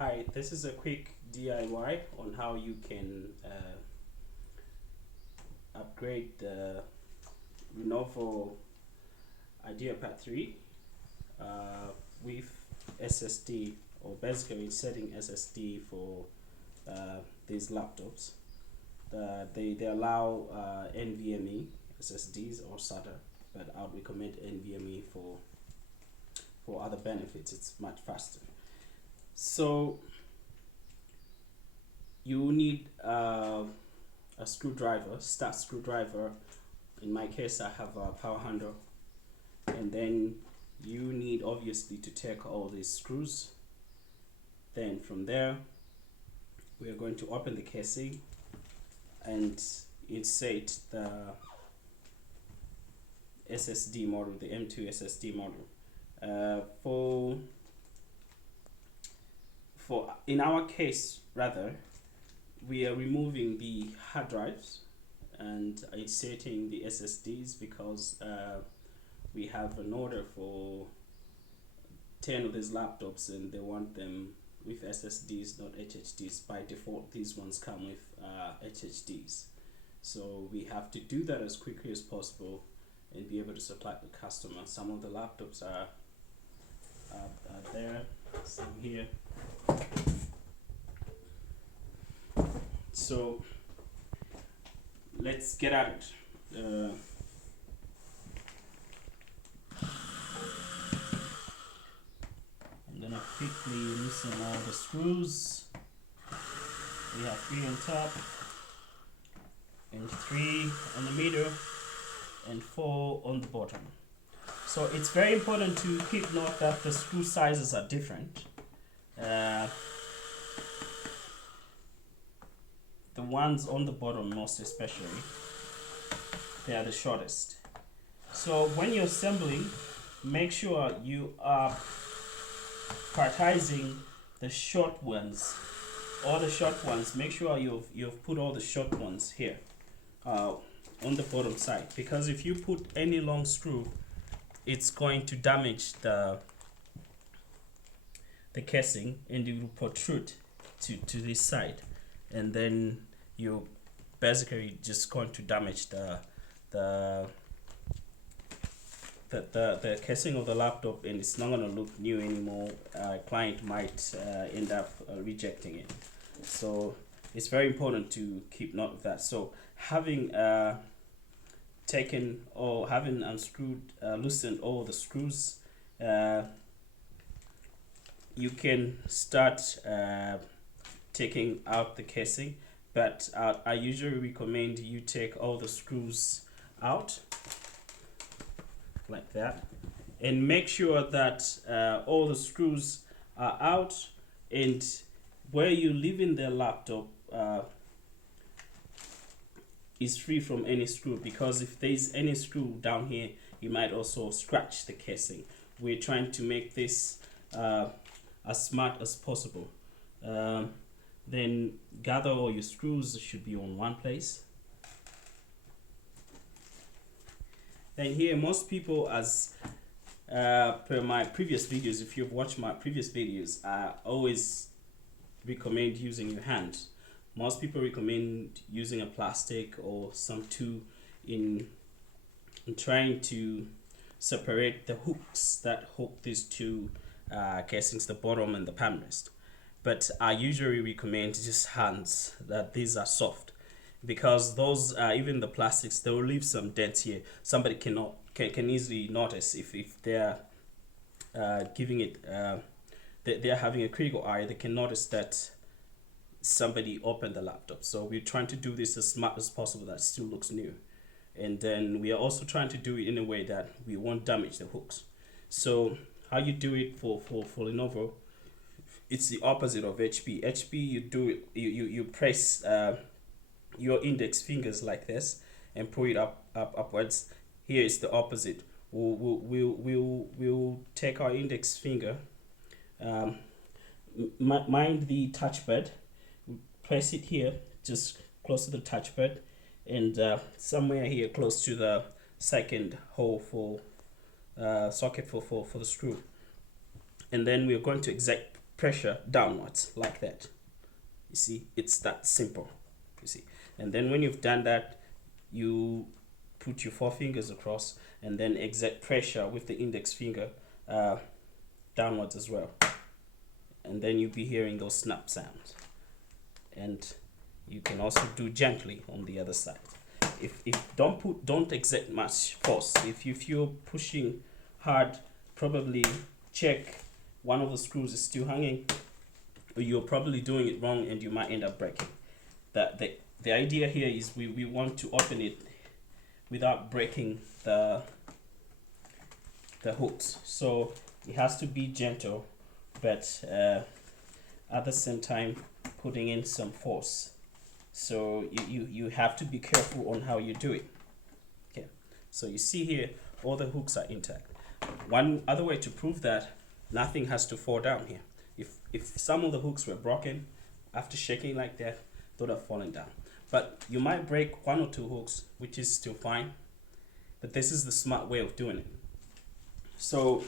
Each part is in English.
Hi, this is a quick DIY on how you can upgrade the Lenovo IdeaPad 3 with SSD, or basically setting SSD for these laptops. They allow NVMe SSDs or SATA, but I would recommend NVMe for other benefits. It's much faster. So you need a screwdriver, start screwdriver. In my case, I have a power handle, and then you need obviously to take all these screws. Then from there, we are going to open the casing and insert the SSD model, the M2 SSD model. For in our case, rather, we are removing the hard drives and inserting the SSDs because we have an order for 10 of these laptops and they want them with SSDs, not HDDs. By default, these ones come with HDDs. So we have to do that as quickly as possible and be able to supply the customer. Some of the laptops are there, some here. So let's get at it. I'm gonna quickly loosen all the screws. We have 3 on top and 3 on the middle and 4 on the bottom. So it's very important to keep note that the screw sizes are different. The ones on the bottom, most especially, they are the shortest. So when you're assembling, make sure you are prioritizing the short ones. All the short ones, make sure you've put all the short ones here on the bottom side, because if you put any long screw, it's going to damage the casing and it will protrude to this side, and then you're basically just going to damage the casing of the laptop, and it's not going to look new anymore. Client might end up rejecting it. So it's very important to keep note of that. So having taken or having unscrewed, loosened all the screws, you can start taking out the casing, but I usually recommend you take all the screws out like that, and make sure that all the screws are out, and where you leave in the laptop is free from any screw, because if there's any screw down here, you might also scratch the casing. We're trying to make this as smart as possible. Then gather all your screws, should be on one place. Then here, most people, as per my previous videos, if you've watched my previous videos, I always recommend using your hand. Most people recommend using a plastic or some tool in trying to separate the hooks that hook these two casings, the bottom and the palm rest. But I usually recommend just hands, that these are soft, because those even the plastics, they will leave some dents here. Somebody can easily notice if they're giving it they're having a critical eye. They can notice that somebody opened the laptop. So we're trying to do this as smart as possible that still looks new, and then we are also trying to do it in a way that we won't damage the hooks. So how you do it for Lenovo, it's the opposite of HP. You do it, you press your index fingers like this and pull it upwards. Here is the opposite. We'll take our index finger, mind the touchpad, press it here, just close to the touchpad, and somewhere here close to the second hole for socket for the screw. And then we're going to pressure downwards like that. You see, it's that simple. You see, and then when you've done that, you put your 4 fingers across and then exert pressure with the index finger downwards as well, and then you'll be hearing those snap sounds. And you can also do gently on the other side. If don't exert much force. If you're pushing hard, probably check one of the screws is still hanging, or you're probably doing it wrong and you might end up breaking. The idea here is we want to open it without breaking the hooks, so it has to be gentle, but at the same time putting in some force. So you have to be careful on how you do it. Okay, so you see here all the hooks are intact. One other way to prove that nothing has to fall down here. If some of the hooks were broken after shaking like that, they would have fallen down. But you might break 1 or 2 hooks, which is still fine. But this is the smart way of doing it. So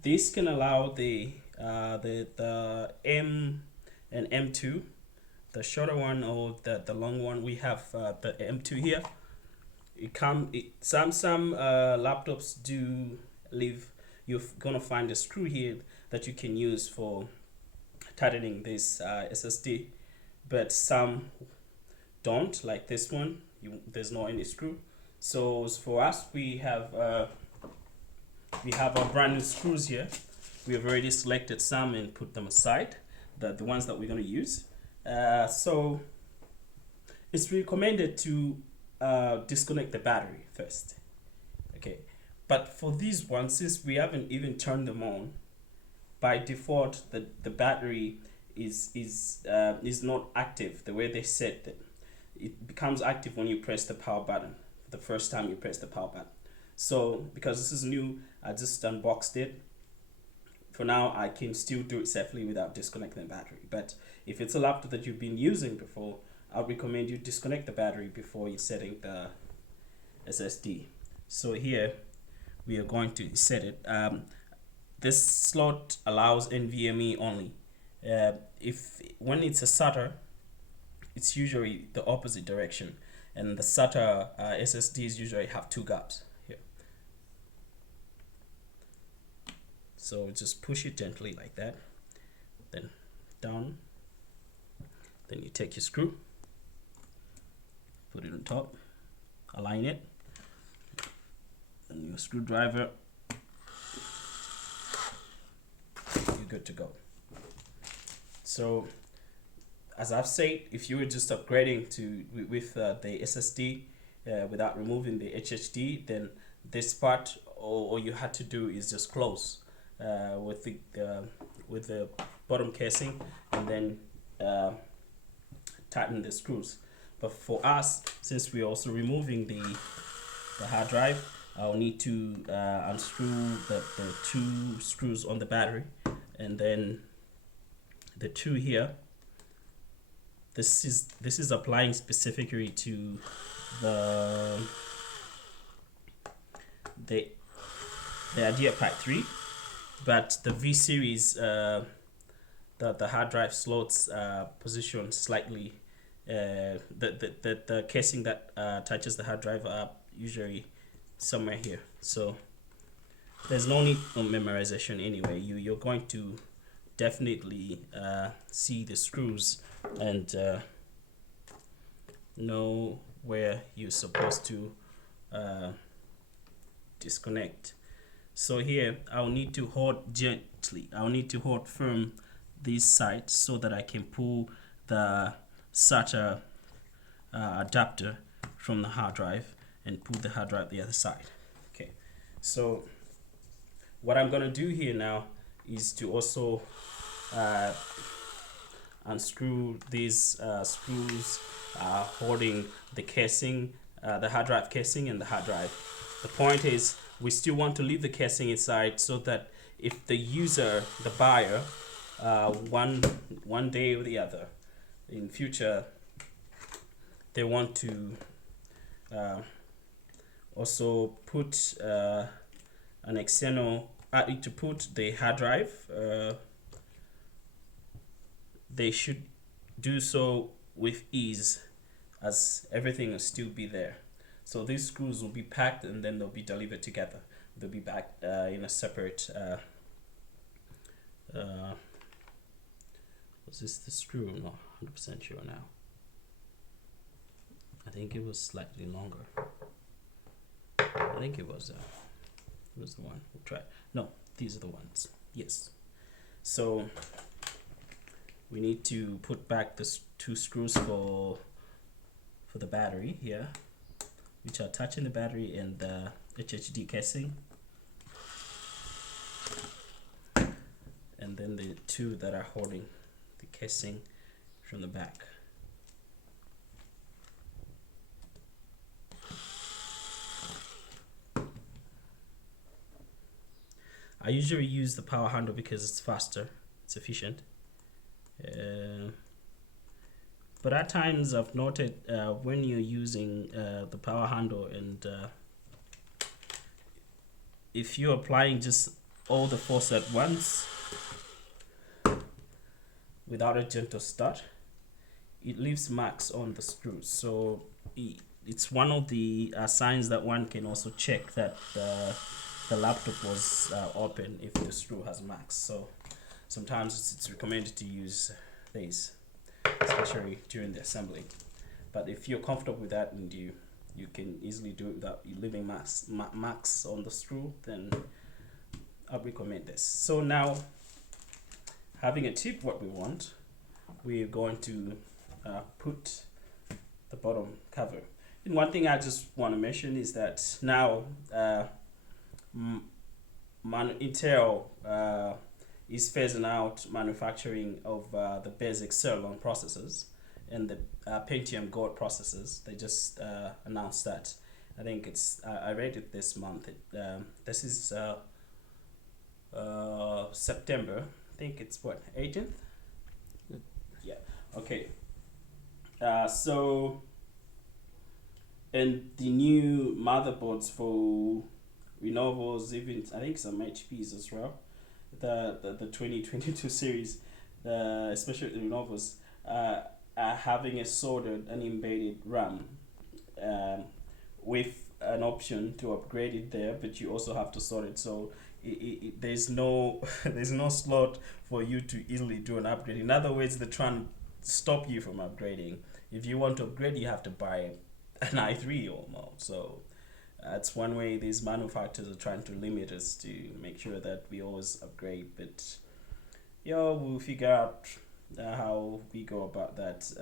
this can allow the M and M2, the shorter one or the long one. We have the M2 here. Some laptops do leave. You're gonna find a screw here that you can use for tightening this SSD, but some don't, like this one. There's no any screw. So for us, we have our brand new screws here. We have already selected some and put them aside, the ones that we're going to use. So it's recommended to disconnect the battery first. Okay, but for these ones, since we haven't even turned them on, by default the battery is not active the way they set it. It becomes active when you press the power button the first time you press the power button. So because this is new, I just unboxed it. For now, I can still do it safely without disconnecting the battery. But if it's a laptop that you've been using before, I recommend you disconnect the battery before you're setting the SSD. So here we are going to set it. This slot allows NVMe only. When it's a SATA, it's usually the opposite direction, and the SATA SSDs usually have 2 gaps here. So just push it gently like that, then down, then you take your screw, put it on top, align it, and your screwdriver, you're good to go. So as I've said, if you were just upgrading with the SSD without removing the HDD, then this part all you had to do is just close with the bottom casing and then tighten the screws. But for us, since we're also removing the hard drive, I'll need to unscrew the 2 screws on the battery, and then the 2 here. This is applying specifically to the IdeaPad 3, but the V series the hard drive slots position slightly. The casing that touches the hard drive are usually somewhere here, so there's no need for memorization anyway. You're going to definitely see the screws and know where you're supposed to disconnect. So here I'll need to hold gently, I'll need to hold firm these sides so that I can pull the SATA adapter from the hard drive and pull the hard drive the other side. Okay, so what I'm gonna do here now is to also unscrew these screws holding the casing, the hard drive casing and the hard drive. The point is we still want to leave the casing inside so that if the user, the buyer, one day or the other in future, they want to also put an external to put the hard drive, they should do so with ease, as everything will still be there. So these screws will be packed and then they'll be delivered together. They'll be back in a separate. Was this the screw? I'm not 100% sure now. I think it was slightly longer. I think it was the one. We'll try. No, these are the ones. Yes. So we need to put back the two screws for the battery here, which are touching the battery and the HDD casing, and then the two that are holding the casing from the back. I usually use the power handle because it's faster, it's efficient. But at times I've noted when you're using the power handle and if you're applying just all the force at once without a gentle start, it leaves marks on the screws. So it's one of the signs that one can also check that the laptop was open if the screw has marks. So sometimes it's recommended to use these, especially during the assembly. But if you're comfortable with that and you can easily do it without leaving marks on the screw, then I recommend this. So now, having achieved what we want, we're going to put the bottom cover. And one thing I just want to mention is that now Intel is phasing out manufacturing of the basic Celeron processors and the Pentium Gold processors. They just announced that. I think it's I read it this month. This is September. I think it's what, 18th? Yeah. Okay. So, and the new motherboards for Lenovo's, even I think some HPs as well. The 2022 series, especially Lenovo's, are having a soldered and embedded RAM with an option to upgrade it there, but you also have to solder it. So there's no there's no slot for you to easily do an upgrade. In other words, they're trying to stop you from upgrading. If you want to upgrade, you have to buy an i3 or more. So that's one way these manufacturers are trying to limit us, to make sure that we always upgrade. But we'll figure out how we go about that.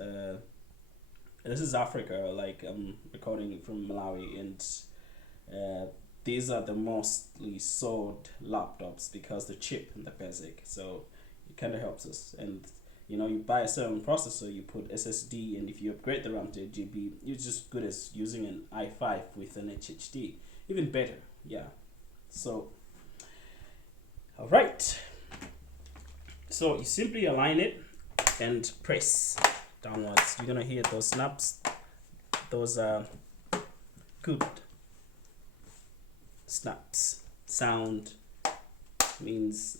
This is Africa, like I'm recording it from Malawi, and these are the mostly sold laptops because the chip and the basic. So it kind of helps us. And you buy a certain processor, you put SSD, and if you upgrade the RAM to 8 GB, you're just good as using an i5 with an HDD. Even better, yeah. So, all right. So you simply align it and press downwards. You're gonna hear those snaps. Those good snaps sound means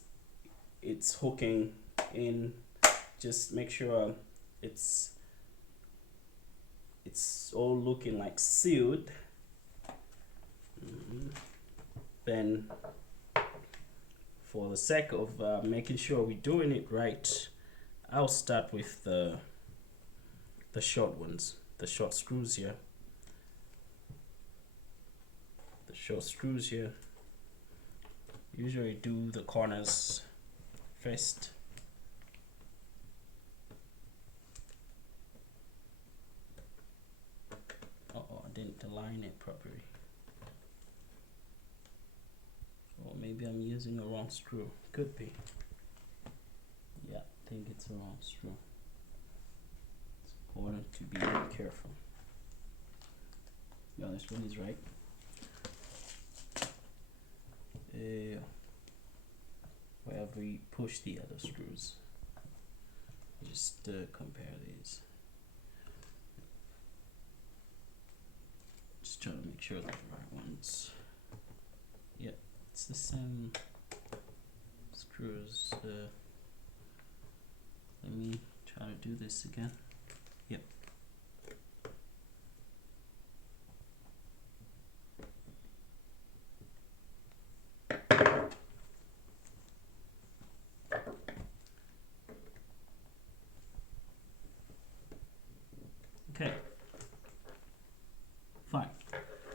it's hooking in. Just make sure it's all looking like sealed. Then, for the sake of making sure we're doing it right, I'll start with the short ones, the short screws here. The short screws here. Usually do the corners first. I didn't align it properly. Or maybe I'm using a wrong screw. Could be. Yeah, I think it's a wrong screw. It's important to be careful. Yeah, this one is right. Where we push the other screws. Just compare these. Just trying to make sure they're the right ones. Yeah, it's the same screws. Let me try to do this again. Yep. Okay. Fine.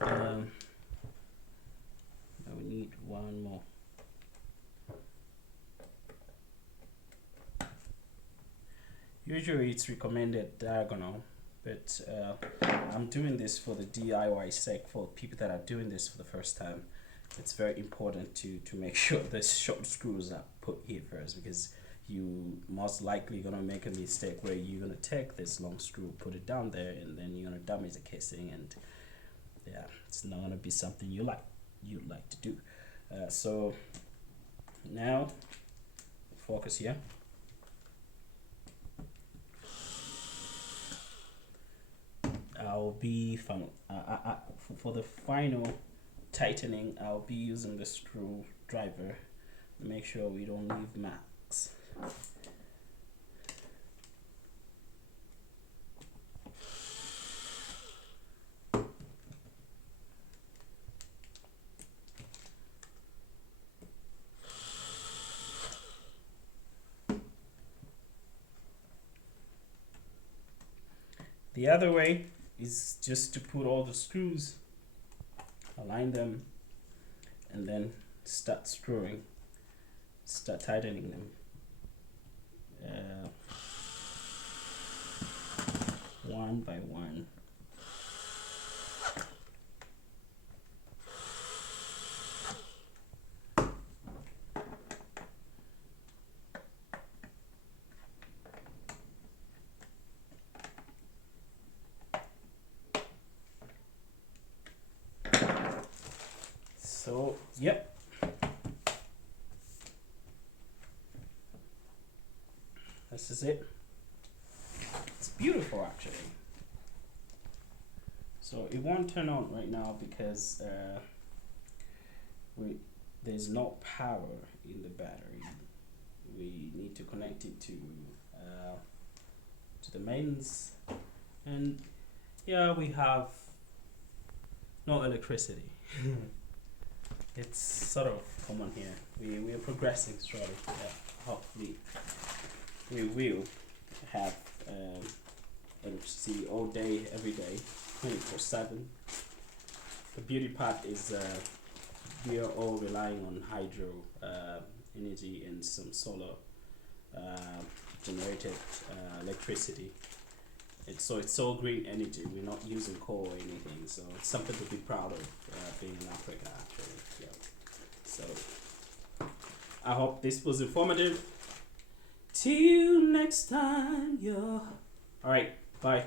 Now we need one more. Usually it's recommended diagonal, but I'm doing this for the DIY sake, for people that are doing this for the first time. It's very important to make sure the short screws are put here first, because you most likely gonna make a mistake where you're gonna take this long screw, put it down there, and then you're gonna damage the casing, and yeah, it's not gonna be something you'd like to do. So now focus here. I'll be for the final tightening, I'll be using the screwdriver to make sure we don't leave marks. The other way is just to put all the screws, align them, and then start screwing, start tightening them. One by one. So, yep. This is it. It's beautiful, actually. So it won't turn on right now because there's no power in the battery. We need to connect it to the mains, and yeah, we have no electricity. It's sort of common here. We are progressing slowly. Yeah, hopefully we will have electricity all day, every day, 24/7. The beauty part is we are all relying on hydro energy and some solar generated electricity. It's all green energy. We're not using coal or anything, so it's something to be proud of being in Africa, actually. Yeah. So I hope this was informative. Till next time, yo. All right, bye.